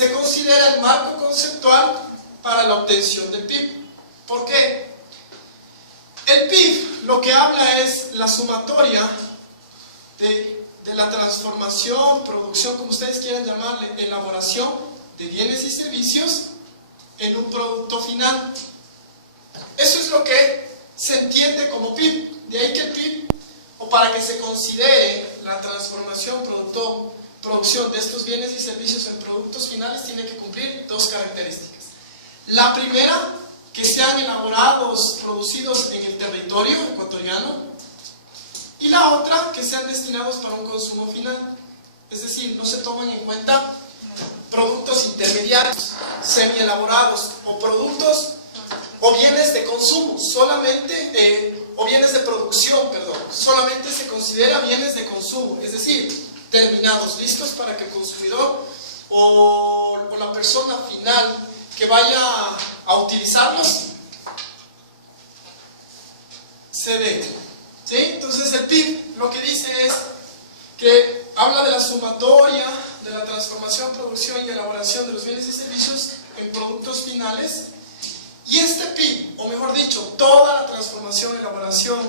se considera el marco conceptual para la obtención del PIB. ¿Por qué? El PIB lo que habla es la sumatoria de la transformación, producción, como ustedes quieran llamarle, elaboración de bienes y servicios en un producto final. Eso es lo que se entiende como PIB. De ahí que el PIB, o para que se considere la transformación, producción de estos bienes y servicios en productos finales, tiene que cumplir dos características. La primera, que sean elaborados, producidos en el territorio ecuatoriano, y la otra, que sean destinados para un consumo final. Es decir, no se toman en cuenta productos intermediarios, semi-elaborados, o productos o bienes de consumo, solamente, o bienes de producción, perdón, solamente se considera bienes de consumo, es decir, terminados, listos para que el consumidor o la persona final que vaya a utilizarlos se dé. ¿Sí? Entonces el PIB lo que dice es que habla de la sumatoria, de la transformación, producción y elaboración de los bienes y servicios en productos finales. Y este PIB, o mejor dicho, toda la transformación, elaboración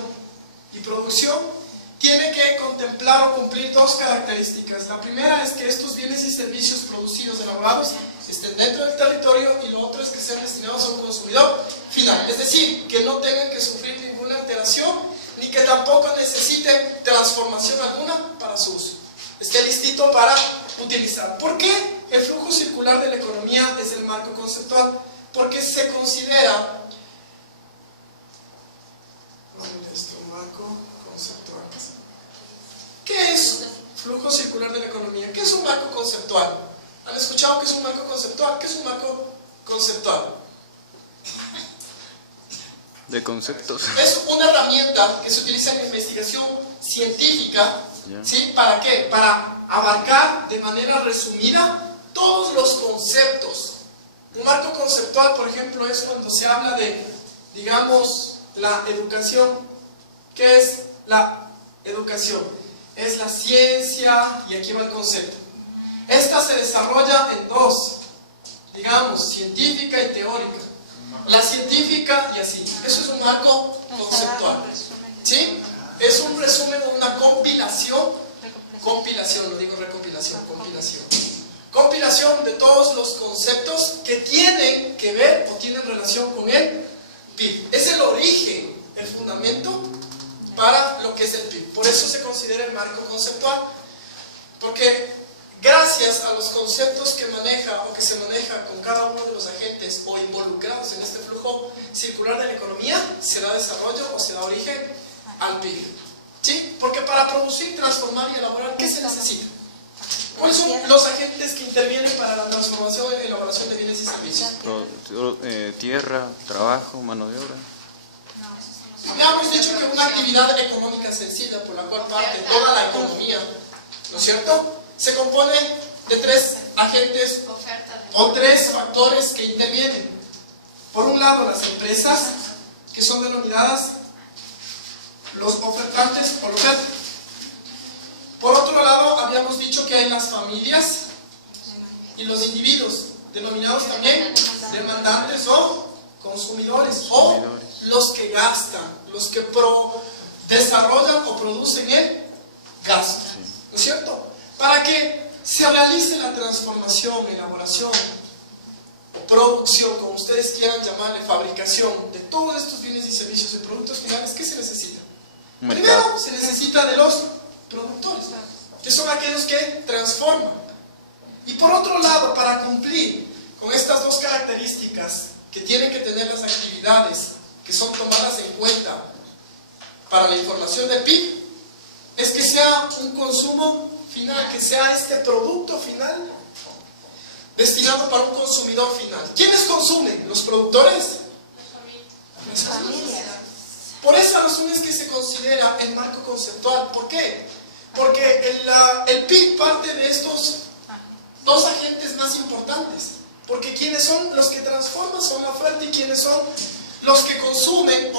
y producción, tiene que contemplar o cumplir dos características. La primera es que estos bienes y servicios producidos, elaborados, estén dentro del territorio, y lo otro es que sean destinados a un consumidor final. Es decir, que no tengan que sufrir ninguna alteración, ni que tampoco necesite transformación alguna para su uso. Esté listito para utilizar. ¿Por qué el flujo circular de la economía es el marco conceptual? Porque se considera marco conceptual. ¿Qué es flujo circular de la economía? ¿Qué es un marco conceptual? ¿Han escuchado qué es un marco conceptual? ¿Qué es un marco conceptual? De conceptos. Es una herramienta que se utiliza en la investigación científica. ¿Sí? ¿Para qué? Para abarcar de manera resumida todos los conceptos. Un marco conceptual, por ejemplo, es cuando se habla de, digamos, la educación. ¿Qué es la educación? Es la ciencia, y aquí va el concepto. Esta se desarrolla en dos, digamos, científica y teórica. La científica y así. Eso es un marco conceptual. ¿Sí? Es un resumen o una compilación. Compilación, no digo recopilación, compilación. Compilación de todos los conceptos que tienen que ver o tienen relación con el PIB. Es el origen, el fundamento para lo que es el PIB. Por eso se considera el marco conceptual. Porque gracias a los conceptos que maneja o que se maneja con cada uno de los agentes o involucrados en este flujo circular de la economía, se da desarrollo o se da origen al PIB. ¿Sí? Porque para producir, transformar y elaborar, ¿qué se necesita? ¿Cuáles son los agentes que intervienen para la transformación y elaboración de bienes y servicios? Tierra, trabajo, mano de obra. Ya hemos dicho que una actividad económica sencilla por la cual parte toda la economía, ¿no es cierto?, se compone de tres agentes o tres factores que intervienen. Por un lado, las empresas, que son denominadas los ofertantes o la oferta. Por otro lado, habíamos dicho que hay las familias y los individuos, denominados también demandantes o consumidores, o los que gastan, los que desarrollan o producen el gasto, ¿no es cierto? Para que se realice la transformación, elaboración o producción, como ustedes quieran llamarle, fabricación de todos estos bienes y servicios en productos finales, ¿qué se necesita? Primero, se necesita de los productores, que son aquellos que transforman. Y por otro lado, para cumplir con estas dos características que tienen que tener las actividades que son tomadas en cuenta para la información del PIB, es que sea un consumo final, que sea este producto final destinado para un consumidor final. ¿Quiénes consumen? ¿Los productores? Las familias. Por esa razón es que se considera el marco conceptual. ¿Por qué? Porque el PIB parte de estos dos agentes más importantes. Porque quienes son los que transforman son la oferta, y quienes son los que consumen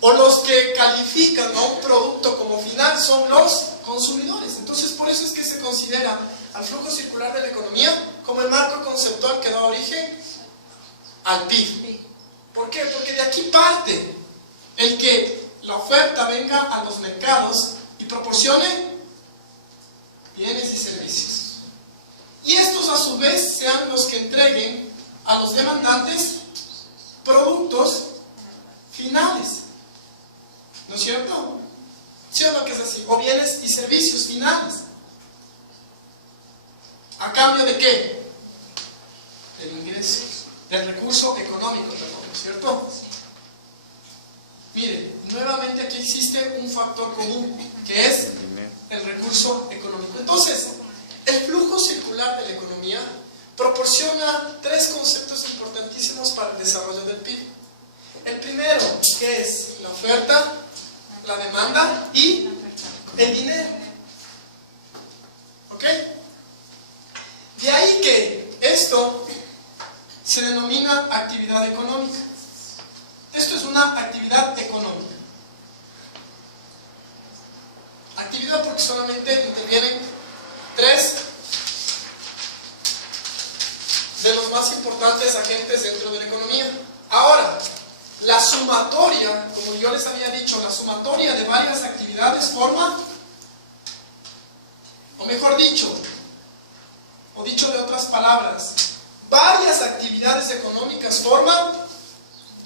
o los que califican a un producto como final son los consumidores. Entonces, por eso es que se considera al flujo circular de la economía como el marco conceptual que da origen al PIB. ¿Por qué? Porque de aquí parte el que la oferta venga a los mercados y proporcione bienes y servicios. Y estos a su vez sean los que entreguen a los demandantes productos finales. ¿No es cierto? ¿Sí o no que es así? O bienes y servicios finales. ¿A cambio de qué? Del ingreso, del recurso económico, perdón, ¿no es cierto? Miren, nuevamente aquí existe un factor común, que es el recurso económico. Entonces, el flujo circular de la economía proporciona tres conceptos importantísimos para el desarrollo del PIB. El primero, que es la oferta, la demanda y el dinero. ¿Ok? De ahí que esto se denomina actividad económica. Esto es una actividad económica. Actividad porque solamente intervienen tres de los más importantes agentes dentro de la economía. Ahora, la sumatoria, como yo les había dicho, la sumatoria de varias actividades forma, o mejor dicho, o dicho de otras palabras, varias actividades económicas forman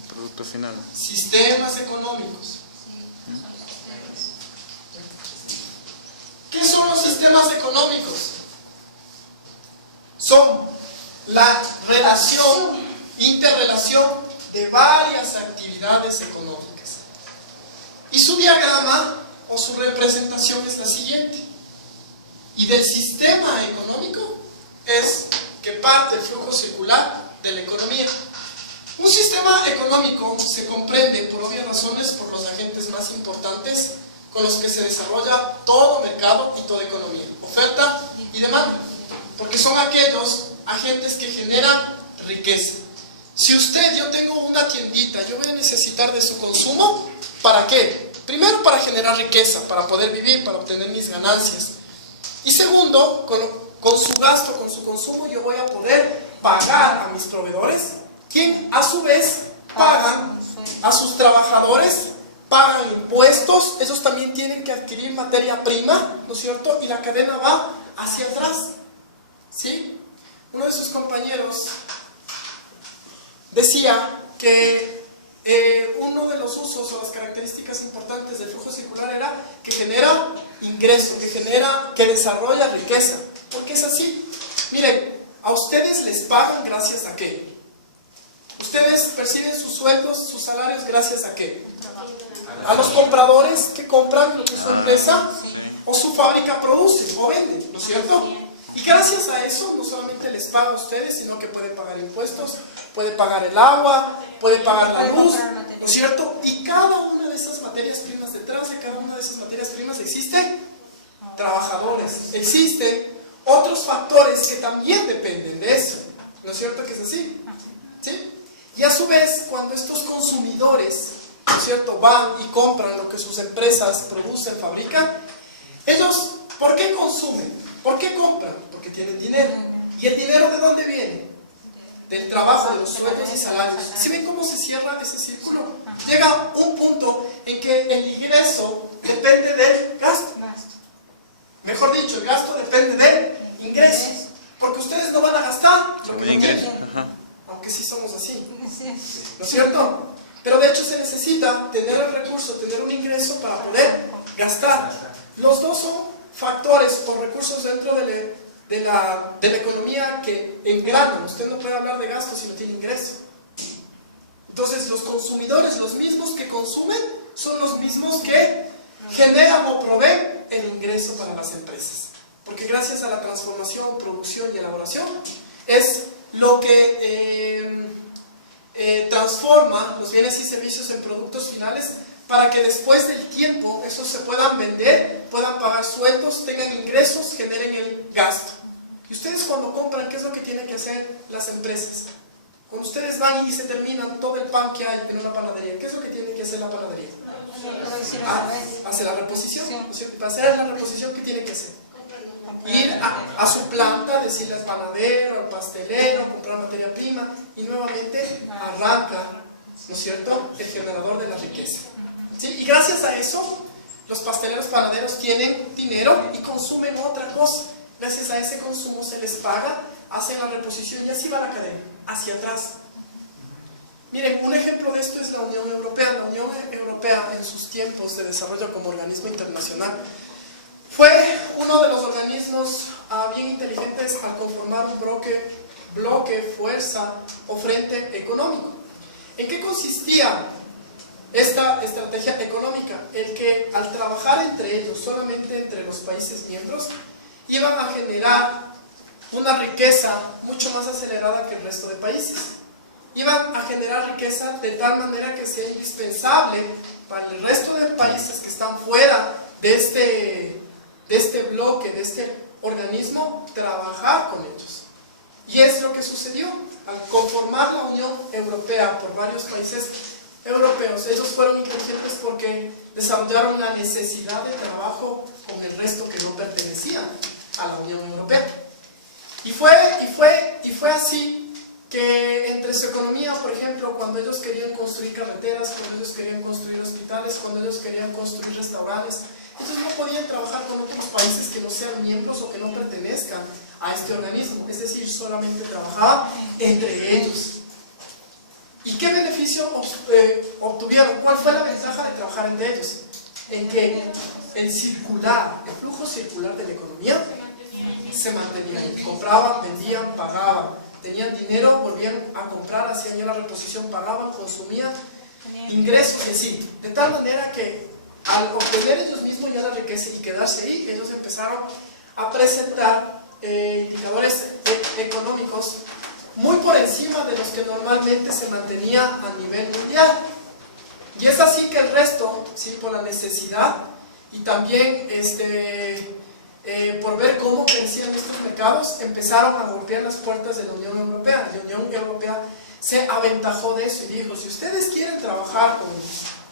producto final. Sistemas económicos. ¿Qué son los sistemas económicos? Son la relación, interrelación de varias actividades económicas. Y su diagrama o su representación es la siguiente. Y del sistema económico es que parte el flujo circular de la economía. Un sistema económico se comprende, por obvias razones, por los agentes más importantes con los que se desarrolla todo mercado y toda economía: oferta y demanda, porque son aquellos agentes que generan riqueza. Si yo tengo una tiendita, yo voy a necesitar de su consumo, ¿para qué? Primero, para generar riqueza, para poder vivir, para obtener mis ganancias. Y segundo, con su gasto, con su consumo, yo voy a poder pagar a mis proveedores, quien a su vez pagan a sus trabajadores, pagan impuestos, ellos también tienen que adquirir materia prima, ¿no es cierto? Y la cadena va hacia atrás, ¿sí? Uno de sus compañeros decía que uno de los usos o las características importantes del flujo circular era que genera ingreso, que desarrolla riqueza. ¿Por qué es así? Miren, a ustedes les pagan gracias a ¿qué? Ustedes perciben sus sueldos, sus salarios gracias a ¿qué? A los compradores que compran lo que su empresa o su fábrica produce o vende, ¿no es cierto? Y gracias a eso no solamente les paga a ustedes, sino que puede pagar impuestos, puede pagar el agua, puede pagar la luz, ¿no es cierto? Y cada una de esas materias primas, detrás de cada una de esas materias primas existen trabajadores, existen otros factores que también dependen de eso, ¿no es cierto que es así? ¿Sí? Y a su vez, cuando estos consumidores, ¿no es cierto?, van y compran lo que sus empresas producen, fabrican, ellos, ¿por qué consumen? ¿Por qué compran? Porque tienen dinero. ¿Y el dinero de dónde viene? Del trabajo, de los sueldos y salarios. ¿Sí ven cómo se cierra ese círculo? Llega un punto en que el ingreso depende del gasto. Mejor dicho, el gasto depende del ingreso. Porque ustedes no van a gastar lo que no tienen. Aunque sí somos así, ¿no es cierto? Pero de hecho se necesita tener el recurso, tener un ingreso para poder gastar. Los dos son factores o recursos dentro de la economía que engranan. Usted no puede hablar de gasto si no tiene ingreso. Entonces los consumidores, los mismos que consumen, son los mismos que generan o proveen el ingreso para las empresas. Porque gracias a la transformación, producción y elaboración es lo que transforma los bienes y servicios en productos finales, para que después del tiempo esos se puedan vender, puedan pagar sueldos, tengan ingresos, generen el gasto. Y ustedes cuando compran, ¿qué es lo que tienen que hacer las empresas? Cuando ustedes van y se terminan todo el pan que hay en una panadería, ¿qué es lo que tiene que hacer la panadería? Hacer la reposición. Para hacer la reposición, ¿qué tiene que hacer? ir a su planta, decirle al panadero, al pastelero, comprar materia prima, y nuevamente arranca, ¿no es cierto?, el generador de la riqueza. ¿Sí? Y gracias a eso, los pasteleros panaderos tienen dinero y consumen otra cosa. Gracias a ese consumo se les paga, hacen la reposición y así va la cadena, hacia atrás. Miren, un ejemplo de esto es la Unión Europea. La Unión Europea, en sus tiempos de desarrollo como organismo internacional, fue uno de los organismos bien inteligentes al conformar un bloque, fuerza o frente económico. ¿En qué consistía esta estrategia económica? El que al trabajar entre ellos, solamente entre los países miembros, iban a generar una riqueza mucho más acelerada que el resto de países. Iban a generar riqueza de tal manera que sea indispensable para el resto de países que están fuera de este bloque, de este organismo, trabajar con ellos. Y es lo que sucedió. Al conformar la Unión Europea por varios países europeos, ellos fueron inteligentes porque desarrollaron una necesidad de trabajo con el resto que no pertenecía a la Unión Europea. Y fue así que entre su economía, por ejemplo, cuando ellos querían construir carreteras, cuando ellos querían construir hospitales, cuando ellos querían construir restaurantes, ellos no podían trabajar con otros países que no sean miembros o que no pertenezcan a este organismo, es decir, solamente trabajaban entre ellos. ¿Y qué beneficio obtuvieron? ¿Cuál fue la ventaja de trabajar entre ellos? En que el flujo circular de la economía se mantenía ahí. Compraban, vendían, pagaban. Tenían dinero, volvían a comprar, hacían ya la reposición, pagaban, consumían, ingresos y así. De tal manera que al obtener ellos mismos ya la riqueza y quedarse ahí, ellos empezaron a presentar indicadores económicos muy por encima de los que normalmente se mantenía a nivel mundial. Y es así que el resto, ¿sí?, por la necesidad y también por ver cómo crecían estos mercados, empezaron a golpear las puertas de la Unión Europea. La Unión Europea se aventajó de eso y dijo: si ustedes quieren trabajar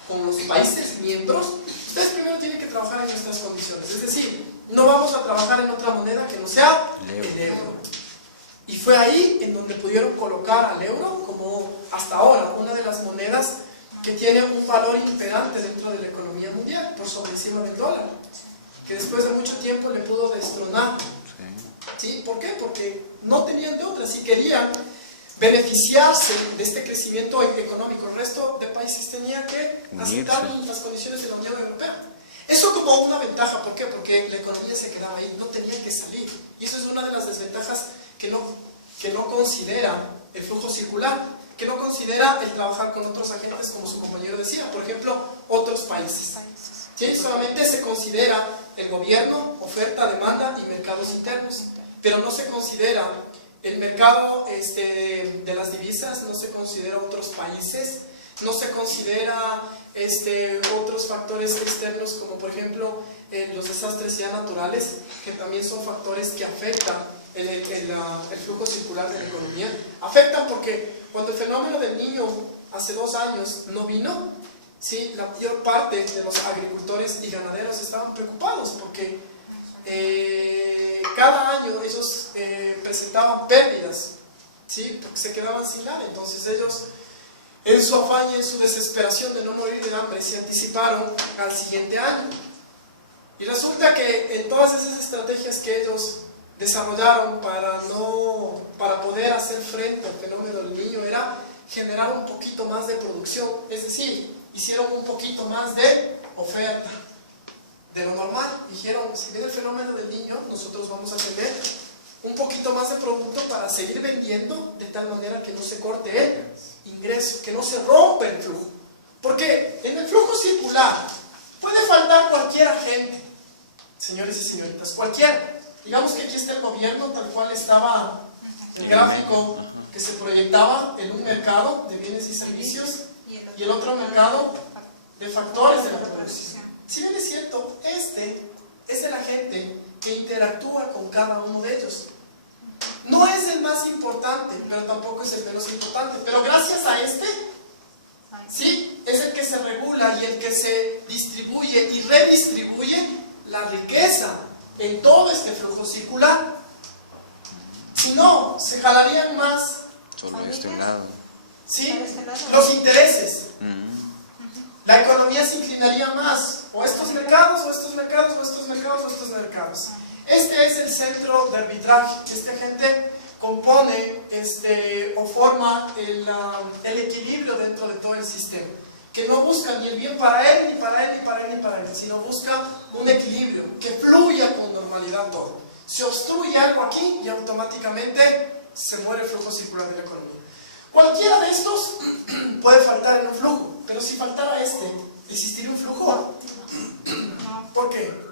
con los países miembros, ustedes primero tienen que trabajar en nuestras condiciones. Es decir, no vamos a trabajar en otra moneda que no sea el euro. Y fue ahí en donde pudieron colocar al euro como hasta ahora una de las monedas que tiene un valor imperante dentro de la economía mundial, por sobre encima del dólar, que después de mucho tiempo le pudo destronar. ¿Sí? ¿Por qué? Porque no tenían de otra. Si querían beneficiarse de este crecimiento económico, el resto de países tenía que aceptar las condiciones de la Unión Europea. Eso como una ventaja. ¿Por qué? Porque la economía se quedaba ahí, no tenía que salir. Y eso es una de las desventajas que no considera el flujo circular, que no considera el trabajar con otros agentes, como su compañero decía, por ejemplo, otros países. ¿Sí? Solamente se considera el gobierno, oferta, demanda y mercados internos, pero no se considera el mercado de las divisas, no se considera otros países, no se considera otros factores externos, como por ejemplo los desastres ya naturales, que también son factores que afectan el flujo circular de la economía. Afectan porque cuando el fenómeno del Niño hace 2 años no vino, ¿sí?, la mayor parte de los agricultores y ganaderos estaban preocupados porque cada año ellos presentaban pérdidas, ¿sí?, porque se quedaban sin nada. Entonces ellos, en su afán y en su desesperación de no morir de hambre, se anticiparon al siguiente año. Y resulta que en todas esas estrategias que ellos desarrollaron para poder hacer frente al fenómeno del Niño era generar un poquito más de producción, es decir, hicieron un poquito más de oferta de lo normal. Dijeron: si viene el fenómeno del Niño, nosotros vamos a tener un poquito más de producto para seguir vendiendo, de tal manera que no se corte el ingreso, que no se rompa el flujo. Porque en el flujo circular puede faltar cualquier agente, señores y señoritas, cualquiera. Digamos que aquí está el gobierno, tal cual estaba el gráfico que se proyectaba en un mercado de bienes y servicios y el otro mercado de factores de la producción. Si bien es cierto, este es el agente que interactúa con cada uno de ellos. No es el más importante, pero tampoco es el menos importante. Pero gracias a este, sí, es el que se regula y el que se distribuye y redistribuye la riqueza en todo este flujo circular. Si no, se jalarían más, Solo de este lado. ¿sí?, los intereses. La economía se inclinaría más, o estos mercados, o estos mercados, o estos mercados, o estos mercados. Este es el centro de arbitraje. Este agente compone o forma el equilibrio dentro de todo el sistema, que no busca ni el bien para él, ni para él, ni para él, ni para él, sino busca un equilibrio, que fluya con normalidad todo. Se obstruye algo aquí y automáticamente se muere el flujo circular de la economía. Cualquiera de estos puede faltar en un flujo, pero si faltara este, ¿existiría un flujo? ¿Por qué?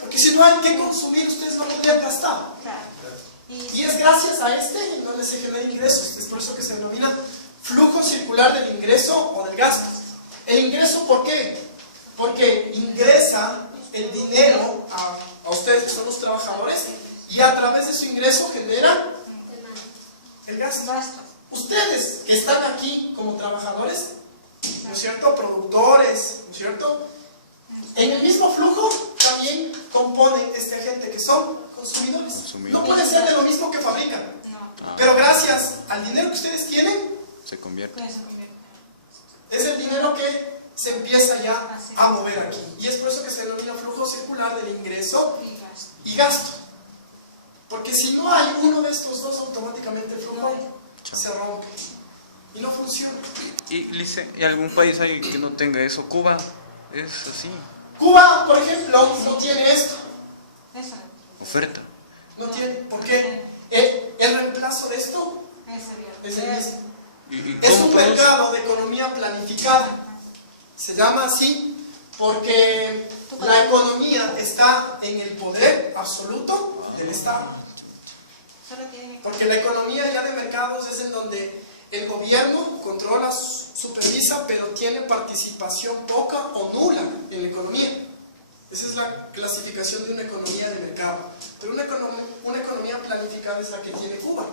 Porque si no hay que consumir, ustedes no podrían gastar. Y es gracias a este en donde se generan ingresos. Es por eso que se denomina flujo circular del ingreso o del gasto. El ingreso, ¿por qué? Porque ingresa el dinero a ustedes que son los trabajadores y a través de su ingreso genera el gasto. Ustedes que están aquí como trabajadores, ¿no es cierto?, productores, ¿no es cierto?, en el mismo flujo también componen este agente que son consumidores. No puede ser de lo mismo que fabrican, pero gracias al dinero que ustedes tienen, Se convierte. es el dinero que se empieza ya a mover aquí. Y es por eso que se denomina flujo circular del ingreso y gasto. Porque si no hay uno de estos dos, automáticamente el flujo se rompe y no funciona. ¿Y Lice, ¿y algún país hay que no tenga eso? ¿Cuba es así? Cuba, por ejemplo, no tiene esto. Oferta. No tiene. ¿Por qué? El reemplazo de esto es el mismo. ¿Y Es cómo un produce? mercado de economía planificada. Se llama así porque la economía está en el poder absoluto del Estado. Porque la economía ya de mercados es en donde el gobierno controla, supervisa, pero tiene participación poca o nula en la economía. Esa es la clasificación de una economía de mercado. Pero una economía planificada es la que tiene Cuba.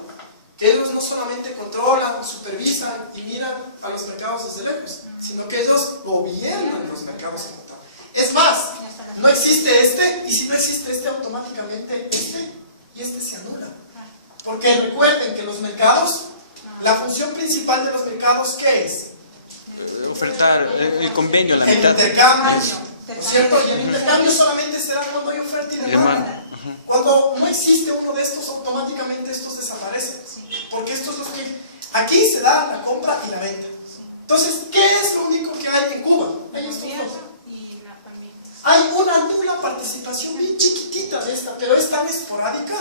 Que ellos no solamente controlan, supervisan y miran a los mercados desde lejos, sino que ellos gobiernan los mercados como tal. Es más, no existe este, y si no existe este, automáticamente este y este se anula. Porque recuerden que los mercados, la función principal de los mercados, ¿qué es? Ofertar el convenio, la El mitad. intercambio, ¿no es cierto? Y el intercambio solamente será cuando hay oferta y demanda. Cuando no existe uno de estos, automáticamente estos desaparecen. Porque esto es lo que... Aquí se da la compra y la venta. Entonces, ¿qué es lo único que hay en Cuba? Hay estos dos. Hay una nula participación bien chiquitita de esta, pero es tan esporádica,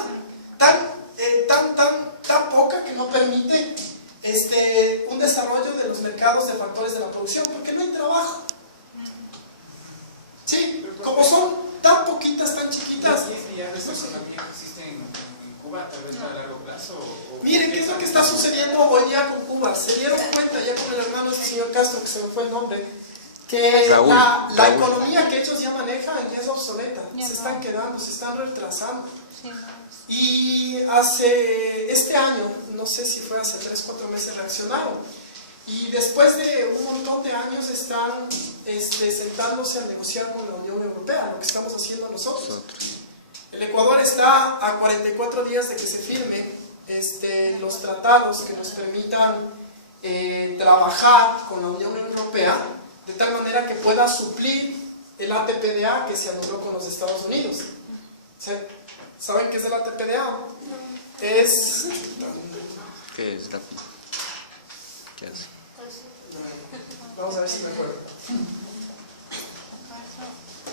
tan poca que no permite un desarrollo de los mercados de factores de la producción, porque no hay trabajo. Sí, como son tan poquitas, tan chiquitas. 10 millones de personas que existen en Cuba, tal vez a largo plazo. Miren qué es lo que está sucediendo hoy día con Cuba. Se dieron cuenta ya con el hermano del señor Castro, que se me fue el nombre, que Raúl. la economía que ellos ya manejan ya es obsoleta. Se están quedando, se están retrasando. Y este año, no sé si fue hace 3 o 4 meses, reaccionaron. Y después de un montón de años están sentándose a negociar con la Unión Europea, lo que estamos haciendo nosotros. El Ecuador está a 44 días de que se firmen los tratados que nos permitan trabajar con la Unión Europea, de tal manera que pueda suplir el ATPDA que se anuló con los Estados Unidos. ¿Saben qué es el ATPDA? Es... ¿Qué es rápido? ¿Qué hace? Vamos a ver si me acuerdo.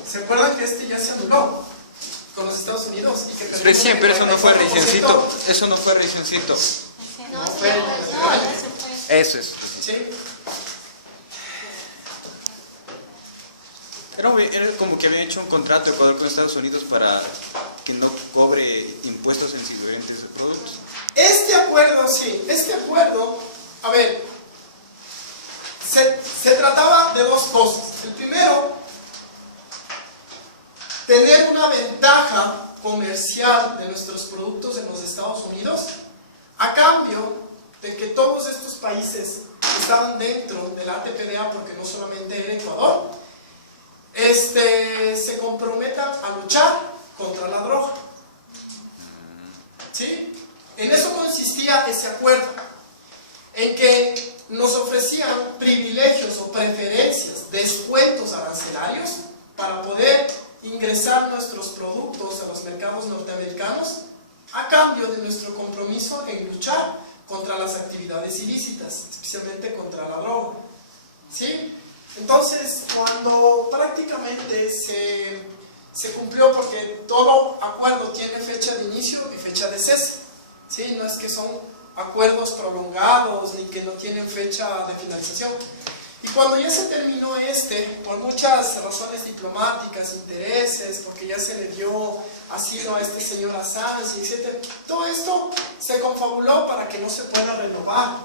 ¿Se acuerdan que este ya se anuló con los Estados Unidos? Y que Recién, pero eso no fue revisioncito. Eso no fue revisioncito. No fue Eso es. ¿Sí? Era como que había hecho un contrato Ecuador con Estados Unidos para que no cobre impuestos en diferentes productos. Este acuerdo, sí, este acuerdo, a ver, se trataba de dos cosas. El primero, tener una ventaja comercial de nuestros productos en los Estados Unidos, a cambio de que todos estos países que estaban dentro del ATPDA, porque no solamente era Ecuador, se comprometan a luchar contra la droga. ¿Sí? En eso consistía ese acuerdo, en que nos ofrecían privilegios o preferencias, descuentos arancelarios para poder ingresar nuestros productos a los mercados norteamericanos a cambio de nuestro compromiso en luchar contra las actividades ilícitas, especialmente contra la droga. ¿Sí? Entonces, cuando prácticamente se cumplió, porque todo acuerdo tiene fecha de inicio y fecha de cese, ¿sí? No es que son acuerdos prolongados ni que no tienen fecha de finalización. Y cuando ya se terminó por muchas razones diplomáticas, intereses, porque ya se le dio asilo a este señor Assange, etc., todo esto se confabuló para que no se pueda renovar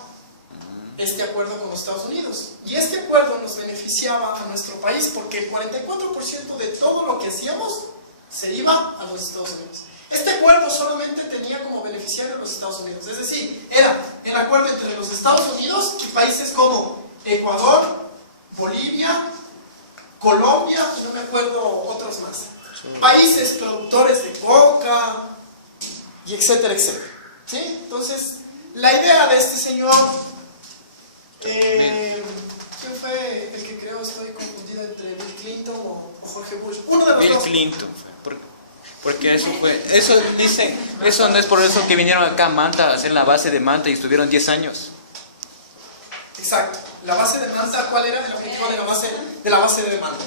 este acuerdo con los Estados Unidos. Y este acuerdo nos beneficiaba a nuestro país porque el 44% de todo lo que hacíamos se iba a los Estados Unidos. Este acuerdo solamente tenía como beneficiario a los Estados Unidos, es decir, era el acuerdo entre los Estados Unidos y países como Ecuador, Bolivia, Colombia, y no me acuerdo otros más. Países productores de coca, y etcétera, etcétera. ¿Sí? Entonces, la idea de este señor, ¿quién fue el que creó? Estoy confundido entre Bill Clinton o Jorge Bush. Uno de los Bill dos. Clinton fue, porque eso dicen, eso no es por eso que vinieron acá a Manta a hacer la base de Manta y estuvieron 10 años. Exacto. La base de Manta, ¿cuál era el objetivo de la base de Manta?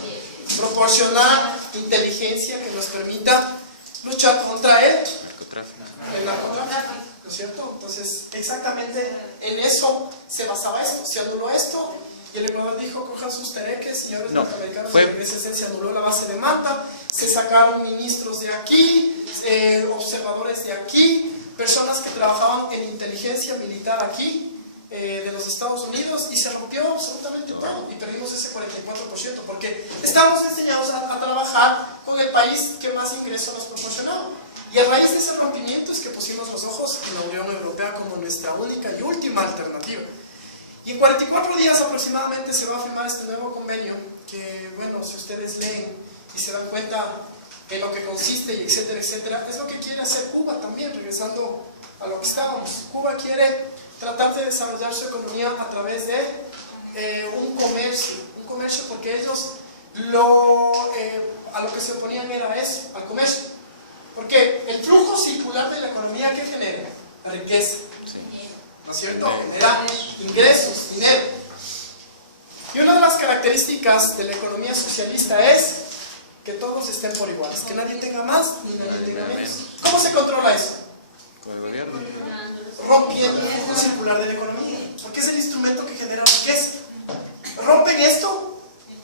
Proporcionar inteligencia que nos permita luchar contra el narcotráfico, ¿no es cierto? Entonces, exactamente en eso se basaba esto. Se anuló esto y el Ecuador dijo: cojan sus tereques, señores norteamericanos, se anuló la base de Manta, se sacaron ministros de aquí, observadores de aquí, personas que trabajaban en inteligencia militar aquí, de los Estados Unidos, y se rompió absolutamente todo y perdimos ese 44% porque estamos enseñados a trabajar con el país que más ingresos nos proporcionaba, y a raíz de ese rompimiento es que pusimos los ojos en la Unión Europea como nuestra única y última alternativa. Y en 44 días aproximadamente se va a firmar este nuevo convenio que, bueno, si ustedes leen y se dan cuenta en lo que consiste y etcétera, etcétera, es lo que quiere hacer Cuba también, regresando a lo que estábamos. Cuba quiere tratar de desarrollar su economía a través de un comercio, porque ellos a lo que se oponían era eso, al comercio, porque el flujo circular de la economía, ¿qué genera? La riqueza, ¿no es cierto? Genera ingresos, dinero. Y una de las características de la economía socialista es que todos estén por iguales, que nadie tenga más ni nadie tenga menos. ¿Cómo se controla eso? Con el gobierno. Rompiendo el flujo circular de la economía, porque es el instrumento que genera riqueza. Rompen esto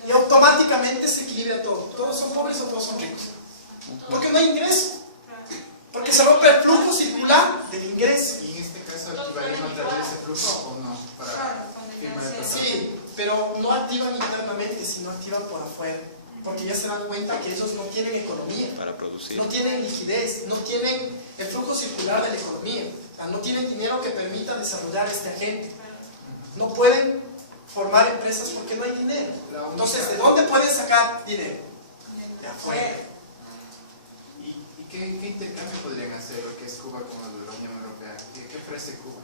y automáticamente se equilibra todo. Todos son pobres o todos son ricos, porque no hay ingreso, porque se rompe el flujo circular del ingreso. ¿Y en este caso activaría mantener ese flujo o no? Para firmar el tratado. Sí, pero no activan internamente, sino activan por afuera, porque ya se dan cuenta que ellos no tienen economía, Para producir. no tienen liquidez, no tienen el flujo circular de la economía, o sea, no tienen dinero que permita desarrollar este agente, no pueden formar empresas porque no hay dinero. Entonces, ¿de dónde pueden sacar dinero? De afuera. ¿Y qué intercambio podrían hacer lo que es Cuba con la Unión Europea? ¿Qué ofrece Cuba?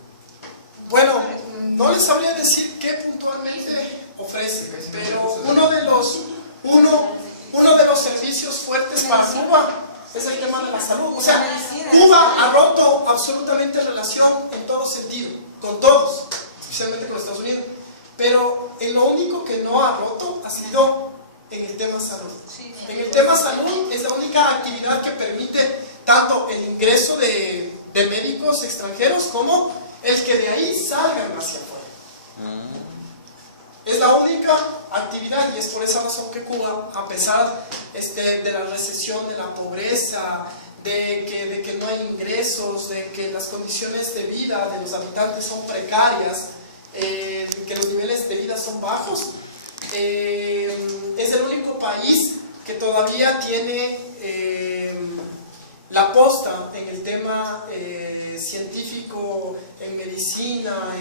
Bueno, no les sabría decir qué puntualmente ofrece, pero uno de los servicios fuertes para Cuba es el tema de la salud. O sea, Cuba ha roto absolutamente relación en todo sentido, con todos, especialmente con Estados Unidos, pero en lo único que no ha roto ha sido en el tema salud. En el tema salud es la única actividad que permite tanto el ingreso de médicos extranjeros como el que de ahí salgan hacia afuera. Es la única actividad, y es por esa razón que Cuba, a pesar de la recesión, de la pobreza, de que no hay ingresos, de que las condiciones de vida de los habitantes son precarias, que los niveles de vida son bajos, es el único país que todavía tiene la posta en el tema científico, en medicina,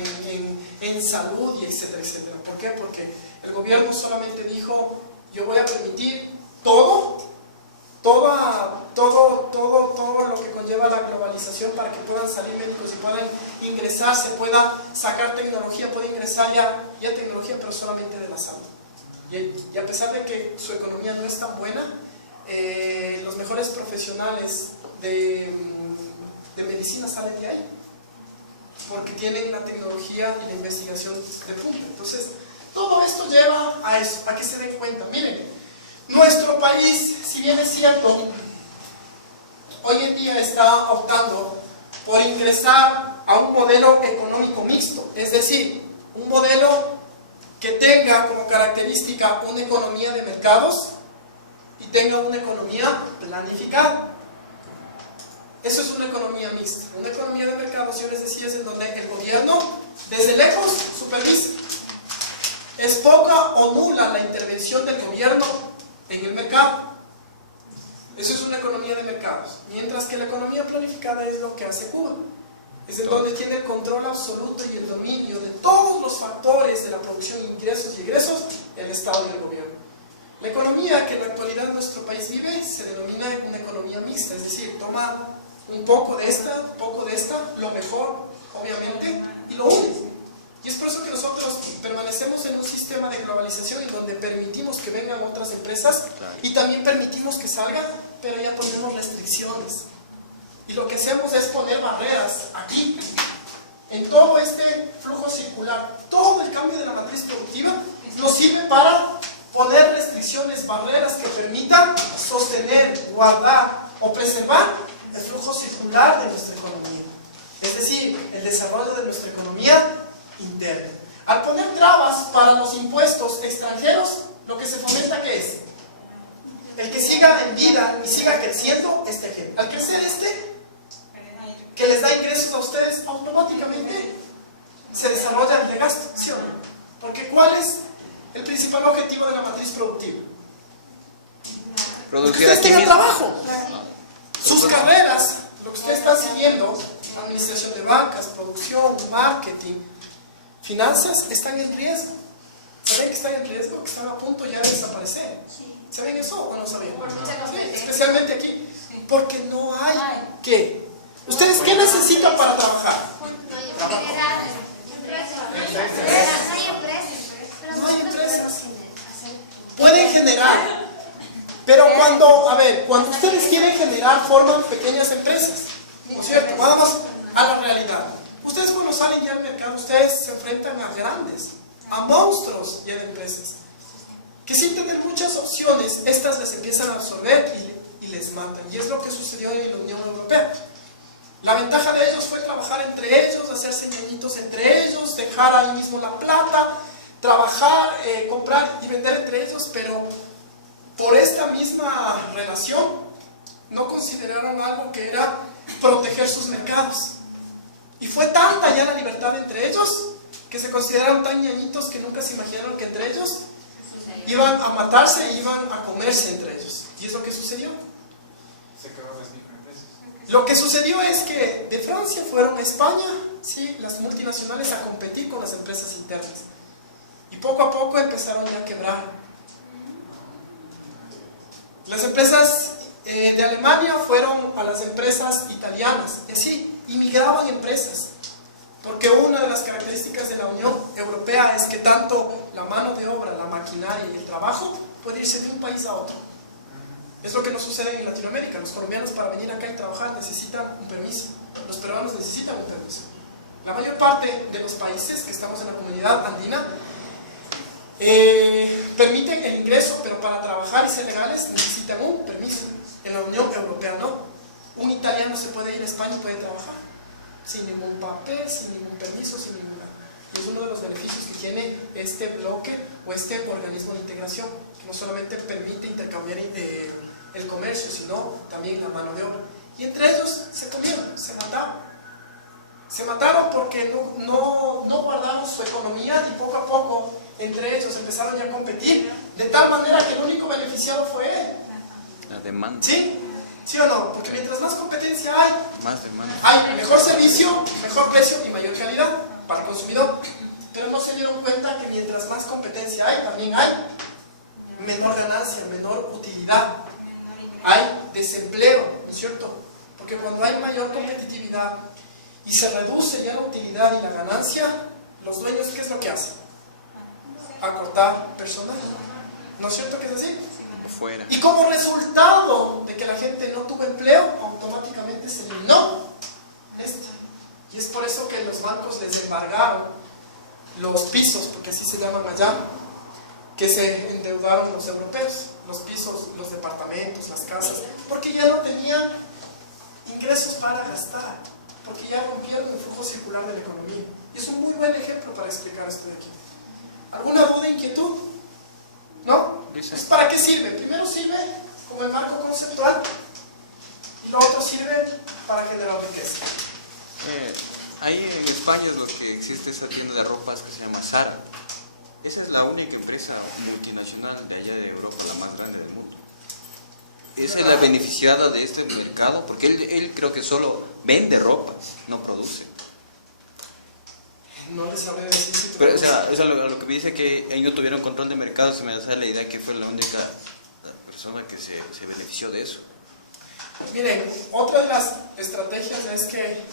en salud y etcétera, etcétera. ¿Por qué? Porque el gobierno solamente dijo: yo voy a permitir todo lo que conlleva la globalización para que puedan salir médicos y puedan ingresar, se pueda sacar tecnología, puede ingresar ya tecnología, pero solamente de la salud. Y a pesar de que su economía no es tan buena, los mejores profesionales de medicina salen de ahí, porque tienen la tecnología y la investigación de punta. Entonces, todo esto lleva a eso, a que se den cuenta. Miren, nuestro país, si bien es cierto, hoy en día está optando por ingresar a un modelo económico mixto, es decir, un modelo que tenga como característica una economía de mercados y tenga una economía planificada. Eso es una economía mixta. Una economía de mercados, yo les decía, es en donde el gobierno desde lejos supervisa. Es poca o nula la intervención del gobierno en el mercado. Eso es una economía de mercados. Mientras que la economía planificada es lo que hace Cuba. Es en donde tiene el control absoluto y el dominio de todos los factores de la producción, ingresos y egresos, el Estado y el gobierno. La economía que en la actualidad nuestro país vive se denomina una economía mixta, es decir, toma un poco de esta, lo mejor, obviamente, y lo une. Y es por eso que nosotros permanecemos en un sistema de globalización en donde permitimos que vengan otras empresas y también permitimos que salgan, pero ya ponemos restricciones. Y lo que hacemos es poner barreras aquí, en todo este flujo circular. Todo el cambio de la matriz productiva nos sirve para poner restricciones, barreras que permitan sostener, guardar o preservar el flujo circular de nuestra economía. Es decir, el desarrollo de nuestra economía interna. Al poner trabas para los impuestos extranjeros, lo que se fomenta, ¿qué es? El que siga en vida y siga creciendo este agente. Al crecer que les da ingresos a ustedes, automáticamente se desarrolla el de gasto, ¿sí o no? Porque ¿cuál es el principal objetivo de la matriz productiva? Que ustedes tengan trabajo. Sus carreras, lo que ustedes están siguiendo, administración de bancas, producción, marketing, finanzas, están en riesgo. ¿Saben que están en riesgo? Que están a punto ya de desaparecer. ¿Saben eso o no saben? Sí, especialmente aquí. Porque no hay ¿qué? ¿Ustedes qué necesitan para trabajar? No hay empresas. Pueden generar. Pero cuando ustedes quieren generar, forman pequeñas empresas. ¿No es cierto? Vamos a la realidad. Ustedes cuando salen ya al mercado, ustedes se enfrentan a grandes, a monstruos ya de empresas, que sin tener muchas opciones, estas les empiezan a absorber y les matan. Y es lo que sucedió en la Unión Europea. La ventaja de ellos fue trabajar entre ellos, hacerse ñañitos entre ellos, dejar ahí mismo la plata, trabajar, comprar y vender entre ellos, pero por esta misma relación no consideraron algo que era proteger sus mercados. Y fue tanta ya la libertad entre ellos que se consideraron tan ñañitos que nunca se imaginaron que entre ellos iban a matarse e iban a comerse entre ellos. Y es lo que sucedió. Se acabaron las microempresas. Lo que sucedió es que de Francia fueron a España, ¿sí?, las multinacionales a competir con las empresas internas. Y poco a poco empezaron ya a quebrar. Las empresas de Alemania fueron a las empresas italianas, y así, inmigraban empresas. Porque una de las características de la Unión Europea es que tanto la mano de obra, la maquinaria y el trabajo puede irse de un país a otro. Es lo que nos sucede en Latinoamérica. Los colombianos para venir acá y trabajar necesitan un permiso. Los peruanos necesitan un permiso. La mayor parte de los países que estamos en la comunidad andina permiten el ingreso, pero para trabajar y ser legales necesitan un permiso. En la Unión Europea no. Un italiano se puede ir a España y puede trabajar sin ningún papel, sin ningún permiso, sin ninguna. Es uno de los beneficios que tiene este bloque o este organismo de integración, que no solamente permite intercambiar el comercio, sino también la mano de obra. Y entre ellos se comieron, se mataron. Se mataron porque no guardaron su economía y poco a poco entre ellos empezaron ya a competir, de tal manera que el único beneficiado fue él. La demanda. ¿Sí? ¿Sí o no? Porque mientras más competencia hay, Más demanda. hay mejor servicio, mejor precio y mayor calidad para el consumidor. Pero no se dieron cuenta que mientras más competencia hay, también hay menor ganancia, menor utilidad. Hay desempleo, ¿no es cierto? Porque cuando hay mayor competitividad y se reduce ya la utilidad y la ganancia, los dueños, ¿qué es lo que hacen? Acortar personal. ¿No es cierto que es así? Fuera. Y como resultado de que la gente no tuvo empleo, automáticamente se eliminó esto. Y es por eso que los bancos les embargaron los pisos, porque así se llaman allá, que se endeudaron los europeos, los pisos, los departamentos, las casas, porque ya no tenían ingresos para gastar, porque ya rompieron el flujo circular de la economía. Y es un muy buen ejemplo para explicar esto de aquí. ¿Alguna duda, inquietud? ¿No? Pues, ¿para qué sirve? Primero sirve como el marco conceptual y lo otro sirve para generar riqueza. Ahí en España es lo que existe esa tienda de ropas que se llama Zara. Esa es la única empresa multinacional de allá de Europa, la más grande del mundo. Esa es la beneficiada de este mercado, porque él creo que solo vende ropa, no produce. No les sabré decir si Pero, o sea, eso a lo que me dice que ellos no tuvieron control de mercado, se me da la idea que fue la única persona que se benefició de eso. Miren, otra de las estrategias es que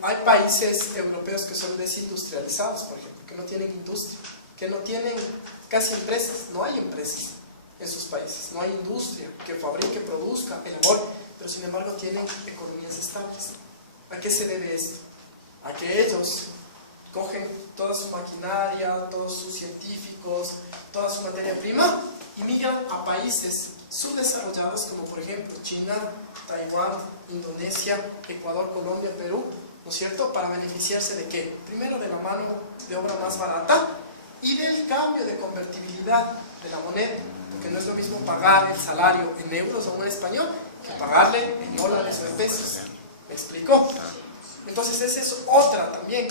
hay países europeos que son desindustrializados, por ejemplo, que no tienen industria, que no tienen casi empresas, no hay empresas en sus países, no hay industria que fabrique, produzca, elabore, pero sin embargo tienen economías estables. ¿A qué se debe esto? A que ellos cogen toda su maquinaria, todos sus científicos, toda su materia prima y migran a países subdesarrollados como por ejemplo China, Taiwán, Indonesia, Ecuador, Colombia, Perú, ¿no es cierto? Para beneficiarse de ¿qué? Primero de la mano de obra más barata y del cambio de convertibilidad de la moneda, porque no es lo mismo pagar el salario en euros a un español que pagarle en dólares o en pesos. ¿Me explico? Entonces esa es otra también,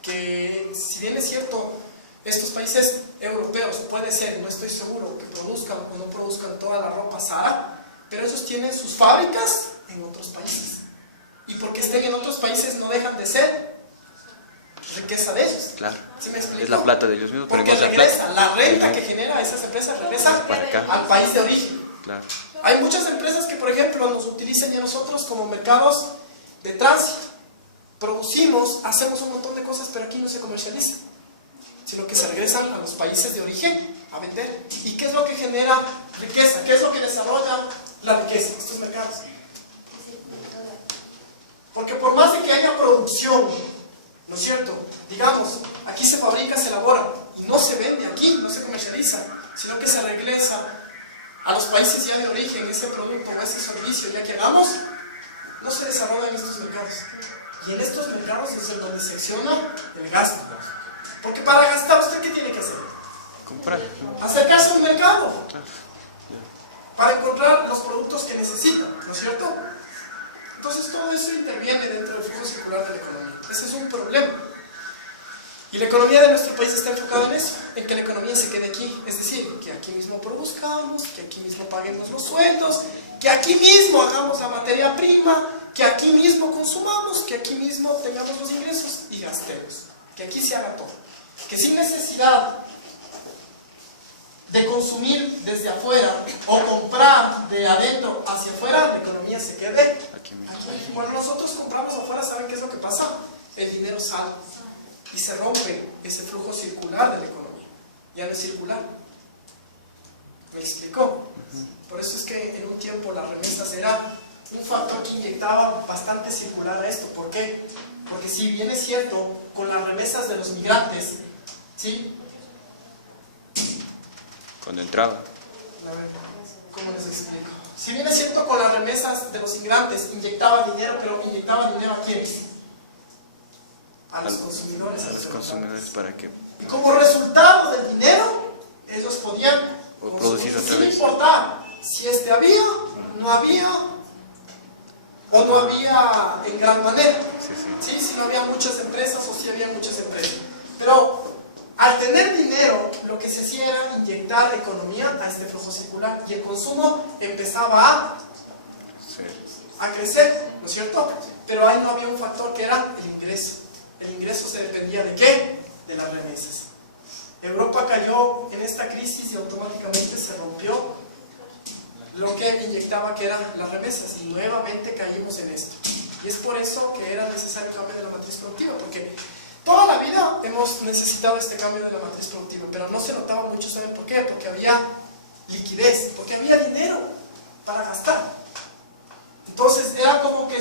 que si bien es cierto, estos países europeos puede ser, no estoy seguro, que produzcan o no produzcan toda la ropa Zara, pero ellos tienen sus fábricas en otros países. Y porque estén en otros países no dejan de ser riqueza de ellos. Claro. ¿Sí me explico? Es la plata de ellos mismos, pero porque en otra regresa, plata. la renta que genera esas empresas regresa Para acá. al país de origen. Claro. Hay muchas empresas que, por ejemplo, nos utilizan ya nosotros como mercados de tránsito. Producimos, hacemos un montón de cosas, pero aquí no se comercializa, sino que se regresan a los países de origen a vender. ¿Y qué es lo que genera riqueza? ¿Qué es lo que desarrolla la riqueza? Estos mercados. Porque por más de que haya producción, ¿no es cierto? Digamos, aquí se fabrica, se elabora, y no se vende aquí, no se comercializa, sino que se regresa a los países ya de origen, ese producto o ese servicio ya que hagamos, no se desarrolla en estos mercados. Y en estos mercados es en donde se acciona el gasto. Porque para gastar, ¿usted qué tiene que hacer? Comprar. Acercarse a un mercado. Para encontrar los productos que necesita, ¿no es cierto? Entonces todo eso interviene dentro del flujo circular de la economía. Ese es un problema. Y la economía de nuestro país está enfocada en eso, en que la economía se quede aquí. Es decir, que aquí mismo produzcamos, que aquí mismo paguemos los sueldos, que aquí mismo hagamos la materia prima, que aquí mismo consumamos, que aquí mismo tengamos los ingresos y gastemos. Que aquí se haga todo. Que sin necesidad de consumir desde afuera o comprar de adentro hacia afuera, la economía se quede aquí. Cuando nosotros compramos afuera, ¿saben qué es lo que pasa? El dinero sale y se rompe ese flujo circular de la economía. Ya no es circular. ¿Me explicó? Por eso es que en un tiempo las remesas eran un factor que inyectaba bastante circular a esto. ¿Por qué? Porque si bien es cierto, con las remesas de los migrantes, ¿sí? Cuando entraba. A ver, ¿cómo les explico? Si bien es cierto, con las remesas de los inmigrantes inyectaba dinero, pero inyectaba dinero ¿a quiénes? A los consumidores. A los consumidores, ¿para qué? Y como resultado del dinero, ellos podían producir otra vez. sin importar si había, no había, o no había en gran manera. Sí, si no había muchas empresas o si había muchas empresas. Pero al tener dinero, lo que se hacía era inyectar economía a este flujo circular y el consumo empezaba a crecer, ¿no es cierto? Pero ahí no había un factor que era el ingreso. El ingreso se dependía ¿de qué? De las remesas. Europa cayó en esta crisis y automáticamente se rompió lo que inyectaba, que eran las remesas, y nuevamente caímos en esto. Y es por eso que era necesario el cambio de la matriz productiva, porque toda la vida hemos necesitado este cambio de la matriz productiva, pero no se notaba mucho. ¿Saben por qué? Porque había liquidez, porque había dinero para gastar. Entonces era como que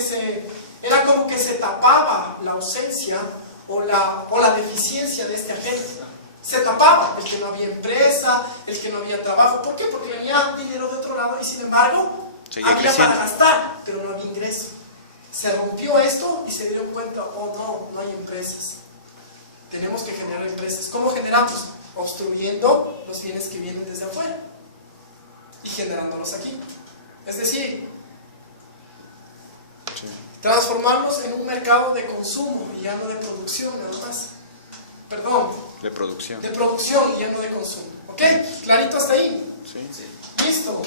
se tapaba la ausencia o la deficiencia de este agente. Se tapaba el que no había empresa, el que no había trabajo. ¿Por qué? Porque venía dinero de otro lado y sin embargo había para gastar, pero no había ingreso. Se rompió esto y se dieron cuenta, oh no hay empresas. Tenemos que generar empresas. ¿Cómo generamos? Obstruyendo los bienes que vienen desde afuera y generándolos aquí. Es decir, transformarlos en un mercado de consumo y ya no de producción nada más. Perdón. De producción. De producción y ya no de consumo. ¿Ok? ¿Clarito hasta ahí? Sí. Listo.